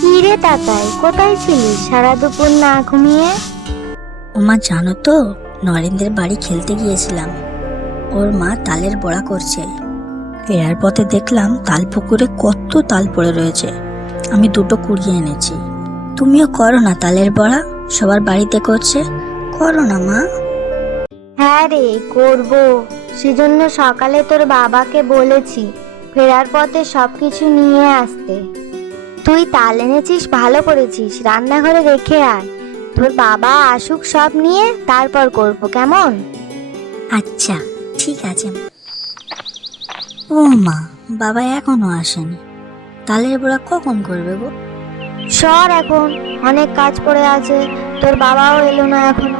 কি রে তাতাই, কোথায় ছিলিস সারা দুপুর না ঘুমিয়ে? ওমা জানো তো, নরেন্দ্রের বাড়ি খেলতে গিয়েছিলাম। ওর মা তালের বড়া করছে। ফেরার পথে দেখলাম তাল পুকুরে কত তাল পড়ে রয়েছে। আমি দুটো কুড়িয়ে এনেছি। তুমিও করো না তালের বড়া, সবার বাড়িতে করছে, করো না মা। হ্যাঁ রে, করবো। সেজন্য সকালে তোর বাবাকে বলেছি ফেরার পথে সবকিছু নিয়ে আসতে। তুই তাল এনেছিস, ভালো করেছিস। রান্নাঘরে রেখে আয়, তোর বাবা আসুক সব নিয়ে, তারপর করবো, কেমন? আচ্ছা ঠিক আছে। ও মা, বাবা এখনো আসেনি, তালের বড়া কখন করবে গো? সর, এখন অনেক কাজ পড়ে আছে, তোর বাবাও এলো না এখনো।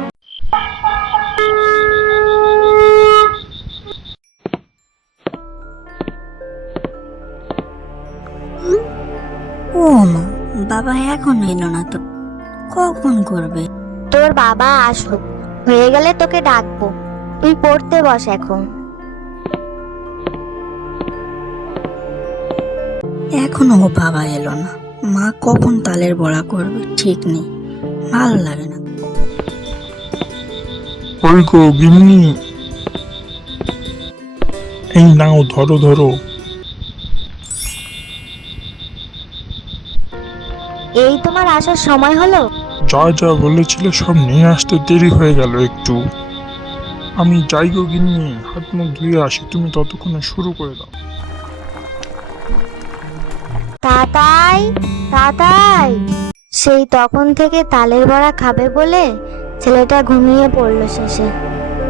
ও মা, বাবা এখনো এলো না তো, কখন করবে? তোর বাবা আসুক, হয়ে গেলে তোকে ডাকবো। তুই পড়তে বস এখন। এখনো ও বাবা এলো না, মা কখন তালের বড়া করবে ঠিক নেই, ভালো লাগে না। ওই গো গিন্নি, এই নাও ধরো ধরো। এই তোমার আসার সময় হলো? যা যা বলেছিলে সব নিয়ে আসতে দেরি হয়ে গেল একটু। আমি যাই গো গিন্নি, হাত মুখ ধুয়ে আসি, তুমি ততক্ষণে শুরু করে দাও। তাতাই, তাতাই। সেই তখন থেকে তালের বড়া খাবে বলে ছেলেটা ঘুমিয়ে পড়লো শেষে।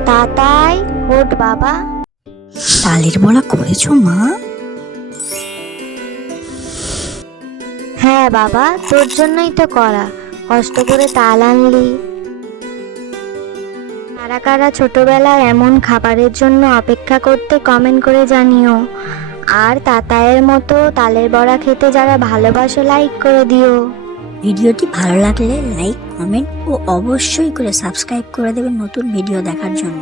তাতাই, ওঠ বাবা। তালের বড়া করেছো মা? হ্যাঁ বাবা, তোর জন্যই তো করা, কষ্ট করে তাল আনলি। কারা কারা ছোটবেলায় এমন খাবারের জন্য অপেক্ষা করতে কমেন্ট করে জানিও। আর তাতায়ের মতো তালের বড়া খেতে যারা ভালোবাসো, লাইক করে দিও। ভিডিওটি ভালো লাগলে লাইক, কমেন্ট ও অবশ্যই করে সাবস্ক্রাইব করে দেবেন নতুন ভিডিও দেখার জন্য।